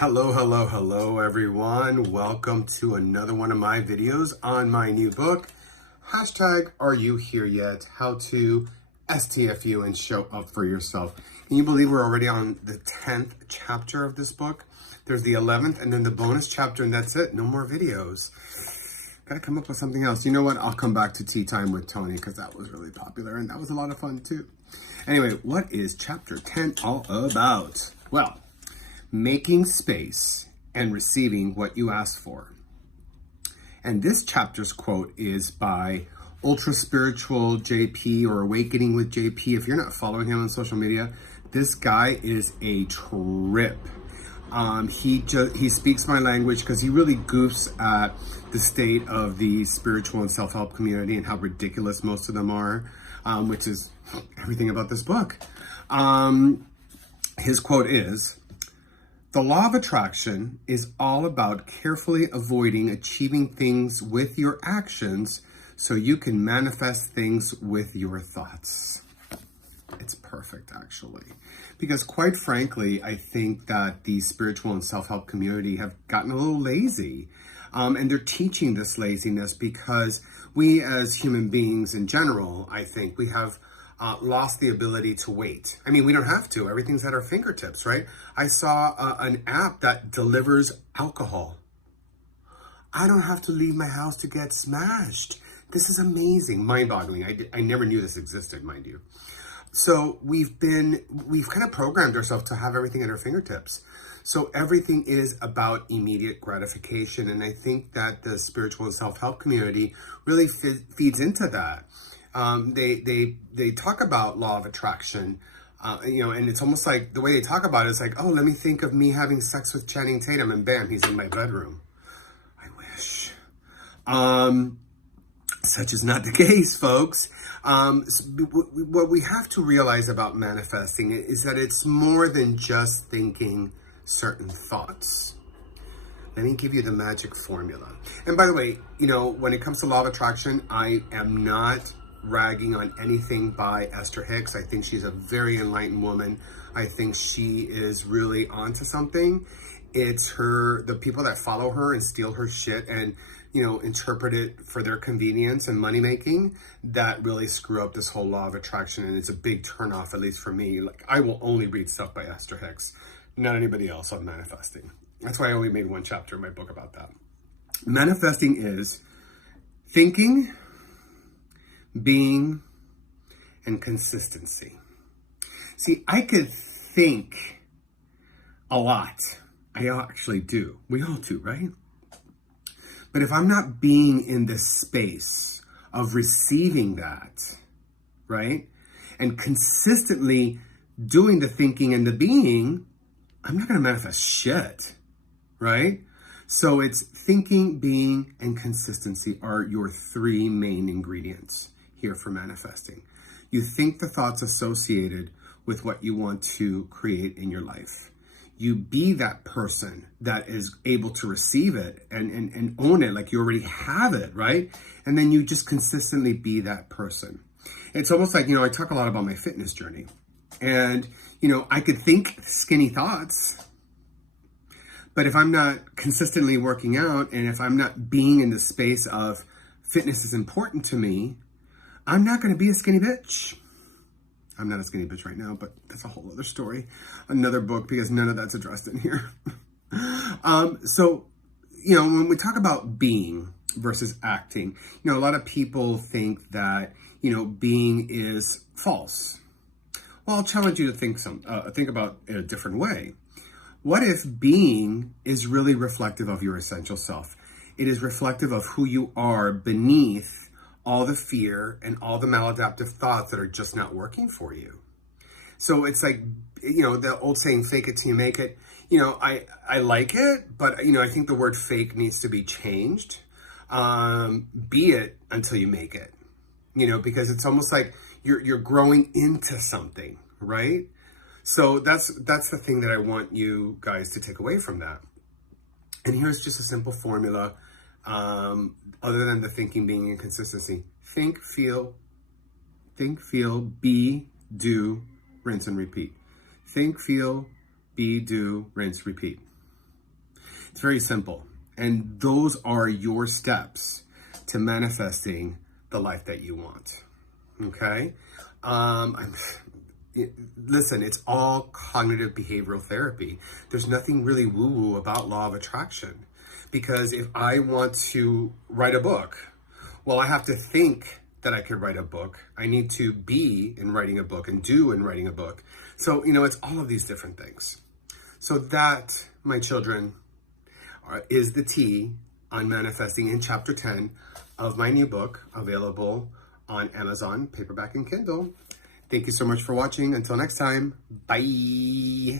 Hello, hello, hello, everyone. Welcome to another one of my videos on my new book, hashtag Are You Here Yet? How to STFU and Show Up for Yourself. Can you believe we're already on the 10th chapter of this book? There's the 11th and then the bonus chapter, and that's it. No more videos. Gotta come up with something else. You know what? I'll come back to Tea Time with Tony because that was really popular and that was a lot of fun too. Anyway, what is chapter 10 all about? Well, making space and receiving what you ask for. And this chapter's quote is by Ultra Spiritual JP or Awakening with JP. If you're not following him on social media, this guy is a trip. He speaks my language because he really goofs at the state of the spiritual and self-help community and how ridiculous most of them are, which is everything about this book. His quote is, "The law of attraction is all about carefully avoiding achieving things with your actions so you can manifest things with your thoughts." It's perfect, actually, because quite frankly, I think that the spiritual and self-help community have gotten a little lazy, and they're teaching this laziness because we as human beings in general, I think we have lost the ability to wait. I mean, we don't have to. Everything's at our fingertips, right? I saw an app that delivers alcohol. I don't have to leave my house to get smashed. This is amazing, mind-boggling. I never knew this existed, mind you. So we've kind of programmed ourselves to have everything at our fingertips. So everything is about immediate gratification. And I think that the spiritual and self-help community really feeds into that. They talk about law of attraction, and it's almost like the way they talk about it is like, oh, let me think of me having sex with Channing Tatum and bam, he's in my bedroom. I wish. Such is not the case, folks. What we have to realize about manifesting is that it's more than just thinking certain thoughts. Let me give you the magic formula. And by the way, when it comes to law of attraction, I am not ragging on anything by Esther Hicks. I think she's a very enlightened woman. I think she is really onto something. It's the people that follow her and steal her shit and, interpret it for their convenience and money making that really screw up this whole law of attraction. And it's a big turnoff, at least for me. Like, I will only read stuff by Esther Hicks, not anybody else on manifesting. That's why I only made one chapter in my book about that. Manifesting is thinking, being, and consistency. See, I could think a lot. I actually do. We all do, right? But if I'm not being in this space of receiving that, right, and consistently doing the thinking and the being, I'm not going to manifest shit, right? So it's thinking, being, and consistency are your three main ingredients here for manifesting. You think the thoughts associated with what you want to create in your life. You be that person that is able to receive it and own it like you already have it, right? And then you just consistently be that person. It's almost like, I talk a lot about my fitness journey. And, I could think skinny thoughts, but if I'm not consistently working out and if I'm not being in the space of fitness is important to me, I'm not going to be a skinny bitch. I'm not a skinny bitch right now, but that's a whole other story. Another book, because none of that's addressed in here. So, when we talk about being versus acting, a lot of people think that, being is false. Well, I'll challenge you to think about it a different way. What if being is really reflective of your essential self? It is reflective of who you are beneath all the fear and all the maladaptive thoughts that are just not working for you. So it's like, the old saying, fake it till you make it. I like it, but, I think the word fake needs to be changed. Be it until you make it, because it's almost like you're growing into something, right? So that's the thing that I want you guys to take away from that. And here's just a simple formula. Other than the thinking, being, and consistency. Think, feel, be, do, rinse, and repeat. Think, feel, be, do, rinse, repeat. It's very simple. And those are your steps to manifesting the life that you want. Okay? Listen, it's all cognitive behavioral therapy. There's nothing really woo-woo about law of attraction. Because if I want to write a book, well, I have to think that I could write a book. I need to be in writing a book and do in writing a book. So, it's all of these different things. So that, my children, is the tea on manifesting in chapter 10 of my new book, available on Amazon, paperback and Kindle. Thank you so much for watching. Until next time, bye.